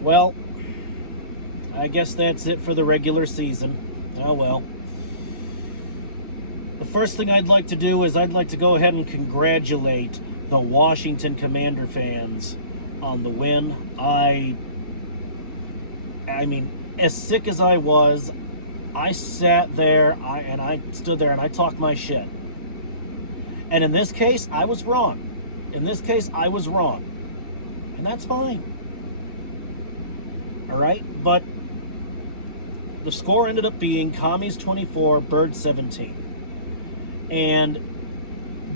Well, I guess that's it for the regular season. Oh well. The first thing I'd like to do is I'd like to go ahead and congratulate the Washington Commander fans on the win. I mean, as sick as I was, I sat there and I stood there and I talked my shit. And in this case, I was wrong. In this case, I was wrong. And that's fine. All right? But the score ended up being Commies 24, Birds 17. And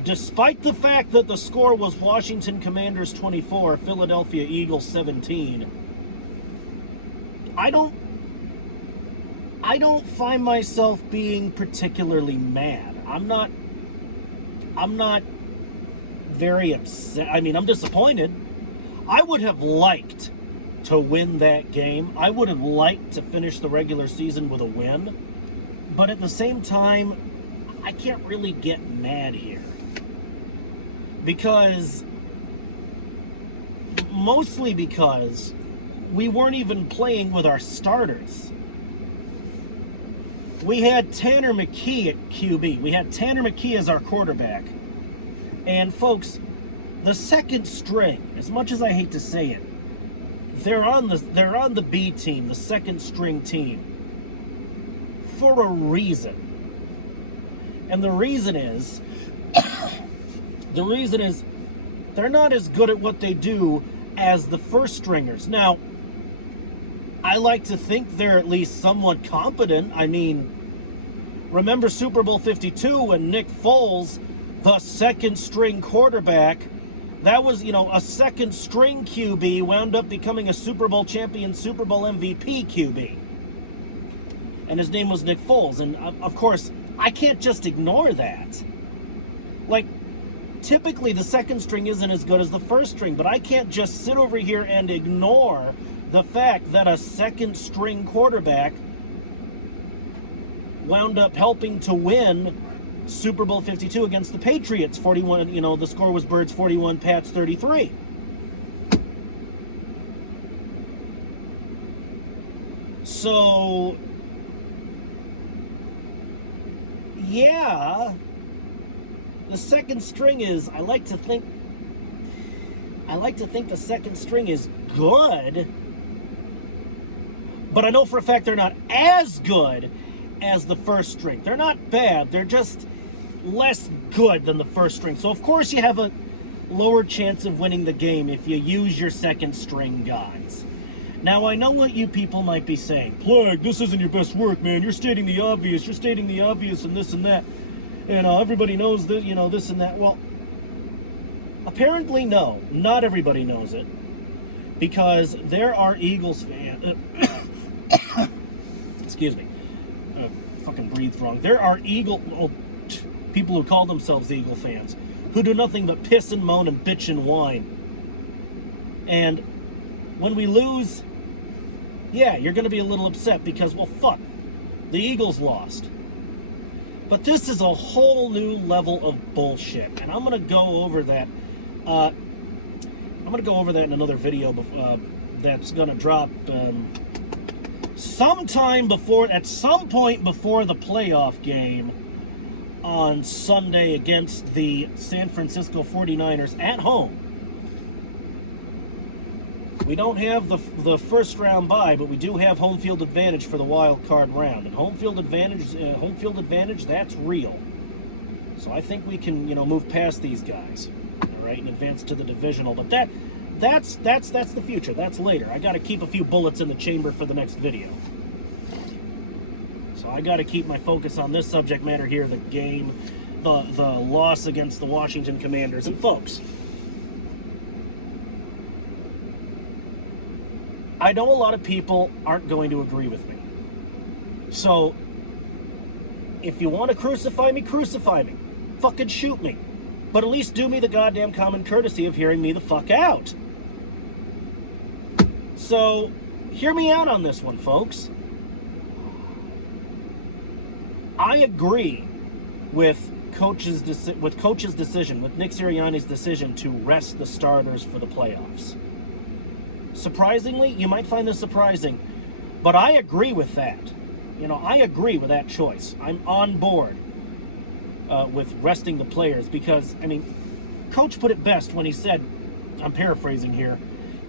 despite the fact that the score was Washington Commanders 24, Philadelphia Eagles 17, I don't find myself being particularly mad. I'm not very upset. I mean, I'm disappointed. I would have liked to win that game. I would have liked to finish the regular season with a win. But at the same time, I can't really get mad here. Mostly because we weren't even playing with our starters. We had Tanner McKee at QB. We had Tanner McKee as our quarterback. And folks, the second string, as much as I hate to say it, they're on the B team, the second string team, for a reason. And the reason is they're not as good at what they do as the first stringers. Now, I like to think they're at least somewhat competent. I mean, remember Super Bowl 52 when Nick Foles, the second string quarterback, that was, a second string QB, wound up becoming a Super Bowl champion, Super Bowl MVP QB. And his name was Nick Foles. And of course, I can't just ignore that. Like, typically the second string isn't as good as the first string, but I can't just sit over here and ignore the fact that a second string quarterback wound up helping to win Super Bowl 52 against the Patriots. 41, the score was Birds 41, Pats 33. So, yeah, the second string is, I like to think the second string is good, but I know for a fact they're not as good as the first string. They're not bad, they're just less good than the first string. So of course you have a lower chance of winning the game if you use your second string guys. Now I know what you people might be saying. Plague, this isn't your best work, man. You're stating the obvious. You're stating the obvious and this and that. And everybody knows that, this and that. Well, apparently no. Not everybody knows it. Because there are Eagles fans... excuse me. Fucking breathed wrong. There are people who call themselves Eagle fans who do nothing but piss and moan and bitch and whine. And when we lose, yeah, you're going to be a little upset because, well, fuck, the Eagles lost. But this is a whole new level of bullshit, and I'm going to go over that. I'm going to go over that in another video that's going to drop at some point before the playoff game on Sunday against the San Francisco 49ers at home. We don't have the first round bye, but we do have home field advantage for the wild card round. And home field advantage, that's real. So I think we can, move past these guys, all right, and advance to the divisional. But that's the future. That's later. I got to keep a few bullets in the chamber for the next video. So I got to keep my focus on this subject matter here, the game, the loss against the Washington Commanders. And folks, I know a lot of people aren't going to agree with me. So if you want to crucify me, crucify me. Fucking shoot me. But at least do me the goddamn common courtesy of hearing me the fuck out. So hear me out on this one, folks. I agree with Nick Sirianni's decision to rest the starters for the playoffs. Surprisingly, you might find this surprising, but I agree with that. I agree with that choice. I'm on board with resting the players because, Coach put it best when he said, I'm paraphrasing here,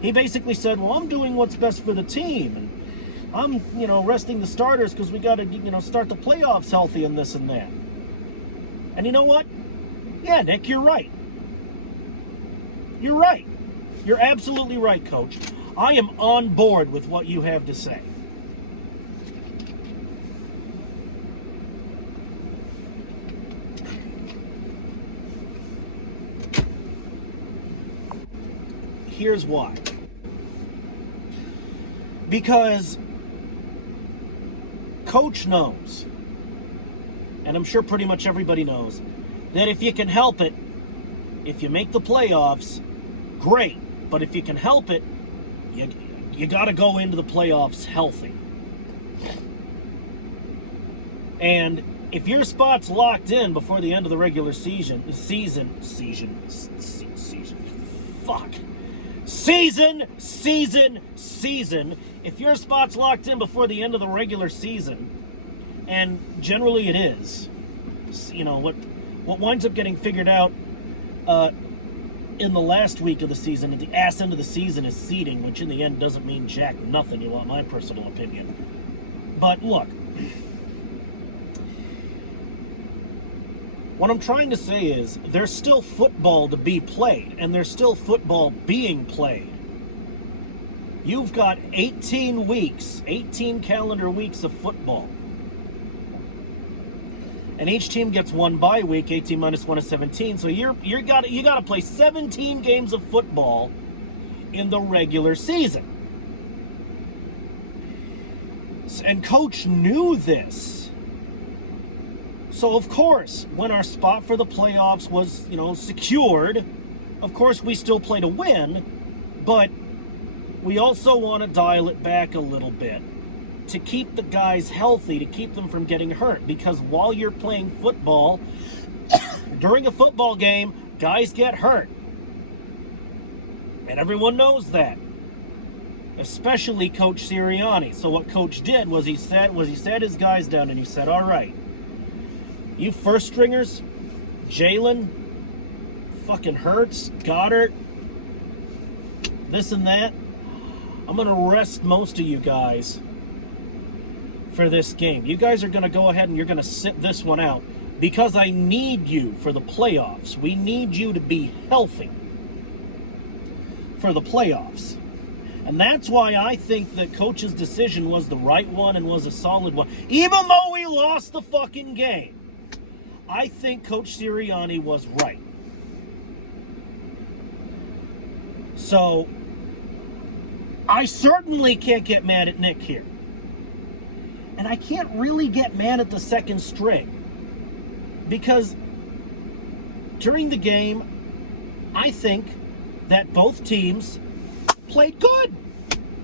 he basically said, well, I'm doing what's best for the team, and I'm, resting the starters because we got to, start the playoffs healthy and this and that. And you know what? Yeah, Nick, you're right. You're right. You're absolutely right, Coach. I am on board with what you have to say. Here's why. Because Coach knows, and I'm sure pretty much everybody knows, that if you can help it, if you make the playoffs, great. But if you can help it, you got to go into the playoffs healthy. And if your spot's locked in before the end of the regular season, if your spot's locked in before the end of the regular season, and generally it is, what winds up getting figured out in the last week of the season, at the ass end of the season, is seeding, which in the end doesn't mean jack nothing. You want my personal opinion. But look, what I'm trying to say is there's still football to be played, and there's still football being played. You've got 18 calendar weeks of football. And each team gets one bye week, 18 minus 1 is 17. So you got to play 17 games of football in the regular season. And Coach knew this. So of course, when our spot for the playoffs was, secured, of course we still play to win, but we also want to dial it back a little bit to keep the guys healthy, to keep them from getting hurt. Because while you're playing football, during a football game, guys get hurt. And everyone knows that. Especially Coach Sirianni. So what Coach did was he sat his guys down and he said, all right, you first stringers, Jalen, fucking Hurts, Goddard, this and that, I'm going to rest most of you guys for this game. You guys are going to go ahead and you're going to sit this one out because I need you for the playoffs. We need you to be healthy for the playoffs. And that's why I think that Coach's decision was the right one and was a solid one. Even though we lost the fucking game, I think Coach Sirianni was right. So, I certainly can't get mad at Nick here. And I can't really get mad at the second string. Because during the game, I think that both teams played good.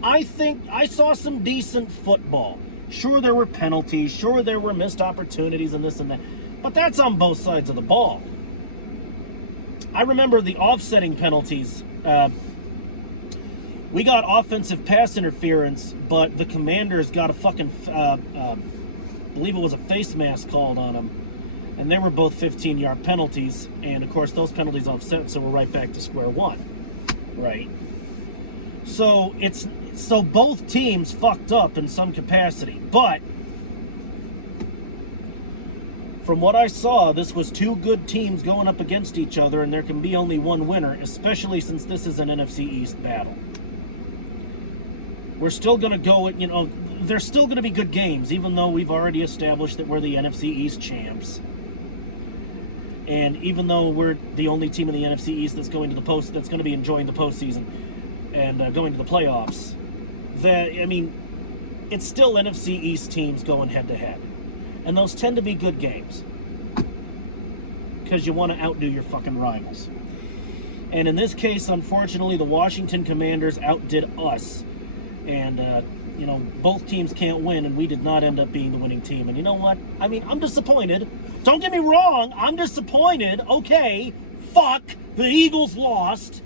I think I saw some decent football. Sure, there were penalties. Sure, there were missed opportunities and this and that. But that's on both sides of the ball. I remember the offsetting penalties. We got offensive pass interference, but the Commanders got a fucking, I believe it was a face mask called on them. And they were both 15-yard penalties. And, of course, those penalties offset, so we're right back to square one. Right? So, so both teams fucked up in some capacity. But, from what I saw, this was two good teams going up against each other, and there can be only one winner, especially since this is an NFC East battle. We're still going to go, there's still going to be good games, even though we've already established that we're the NFC East champs. And even though we're the only team in the NFC East that's going to be enjoying the postseason and going to the playoffs, it's still NFC East teams going head-to-head. And those tend to be good games. Because you want to outdo your fucking rivals. And in this case, unfortunately, the Washington Commanders outdid us. And, both teams can't win, and we did not end up being the winning team. And you know what? I'm disappointed. Don't get me wrong. I'm disappointed. Okay, fuck. The Eagles lost.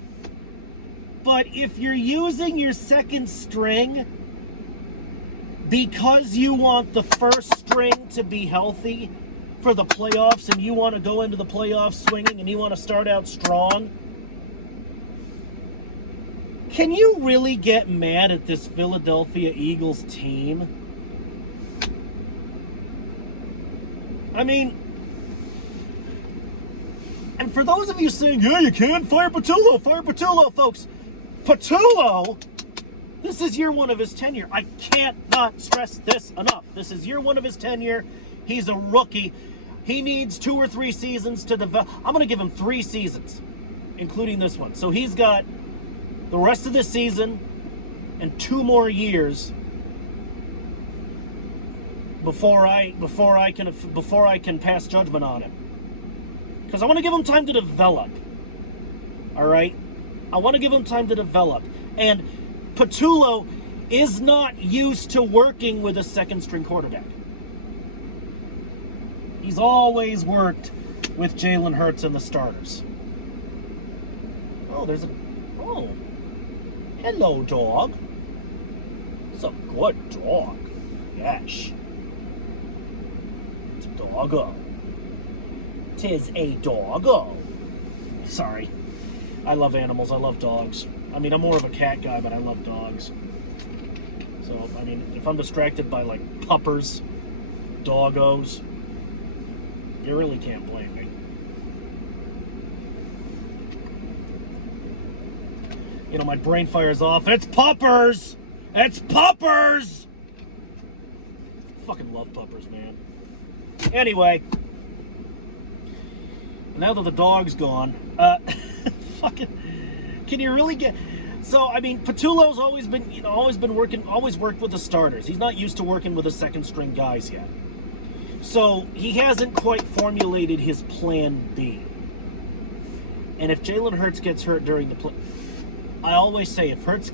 But if you're using your second string because you want the first string to be healthy for the playoffs and you want to go into the playoffs swinging and you want to start out strong, can you really get mad at this Philadelphia Eagles team? I mean, and for those of you saying, yeah, you can, fire Patullo, folks. Patullo, this is year one of his tenure. I can't not stress this enough. This is year one of his tenure. He's a rookie. He needs 2 or 3 seasons to develop. I'm going to give him 3 seasons, including this one. So he's got the rest of this season and 2 more years before I can pass judgment on him. Because I want to give him time to develop. All right? I want to give him time to develop. And Patullo is not used to working with a second-string quarterback. He's always worked with Jalen Hurts and the starters. Oh, oh. Hello, dog. It's a good dog. Yes. It's a doggo. 'Tis a doggo. Sorry. I love animals. I love dogs. I mean, I'm more of a cat guy, but I love dogs. So, I mean, if I'm distracted by, like, puppers, doggos, you really can't blame me. You know, my brain fires off. It's puppers! It's puppers! Fucking love puppers, man. Anyway, now that the dog's gone, fucking, can you really get? So I mean, Patullo's always been working, always worked with the starters. He's not used to working with the second string guys yet. So he hasn't quite formulated his plan B. And if Jalen Hurts gets hurt during the play, I always say it hurts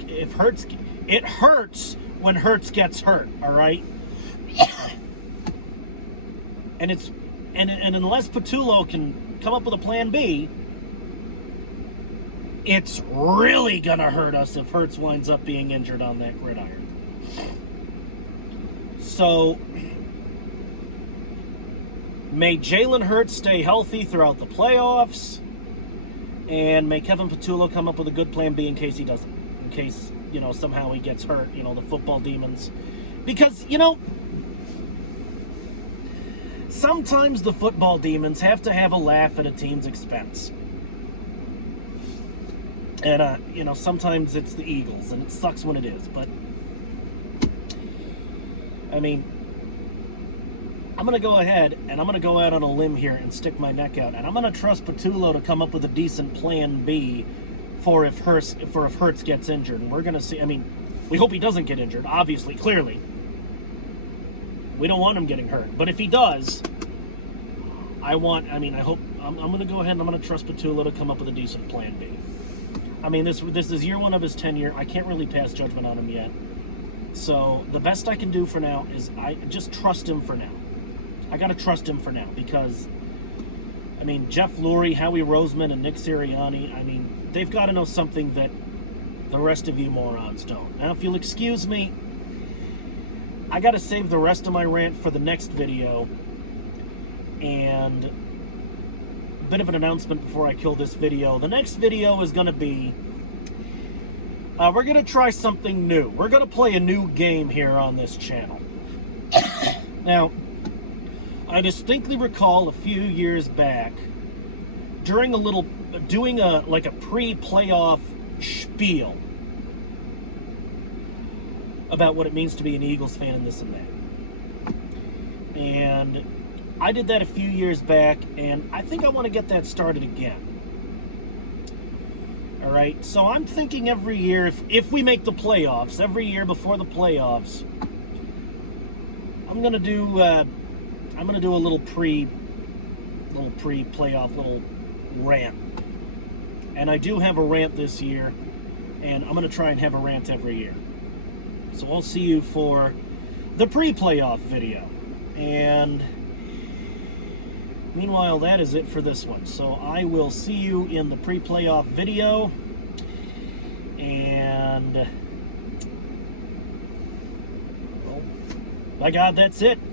when Hurts gets hurt. All right. And unless Patullo can come up with a plan B, it's really gonna hurt us if Hurts winds up being injured on that gridiron. So may Jalen Hurts stay healthy throughout the playoffs, and may Kevin Patullo come up with a good plan B in case he doesn't, in case, you know, somehow he gets hurt, you know, the football demons. Because, you know, sometimes the football demons have to have a laugh at a team's expense. And, you know, sometimes it's the Eagles, and it sucks when it is. But, I mean, I'm going to go ahead, and I'm going to go out on a limb here and stick my neck out. And I'm going to trust Patullo to come up with a decent plan B for if Hurts gets injured. And we're going to see, I mean, we hope he doesn't get injured, obviously, clearly. We don't want him getting hurt. But if he does, I hope, I'm going to go ahead and I'm going to trust Patullo to come up with a decent plan B. I mean, this is year one of his tenure. I can't really pass judgment on him yet. So the best I can do for now is I just trust him for now. I got to trust him for now because, I mean, Jeff Lurie, Howie Roseman, and Nick Sirianni, I mean, they've got to know something that the rest of you morons don't. Now, if you'll excuse me, I got to save the rest of my rant for the next video. And a bit of an announcement before I kill this video. The next video is going to be, we're going to try something new. We're going to play a new game here on this channel. Now, I distinctly recall a few years back, doing a pre-playoff spiel about what it means to be an Eagles fan and this and that. And I did that a few years back, and I think I want to get that started again. All right, so I'm thinking every year, if we make the playoffs, every year before the playoffs, I'm gonna do a little pre-playoff little rant. And I do have a rant this year, and I'm gonna try and have a rant every year. So I'll see you for the pre-playoff video. And meanwhile, that is it for this one. So I will see you in the pre-playoff video. And By God, that's it.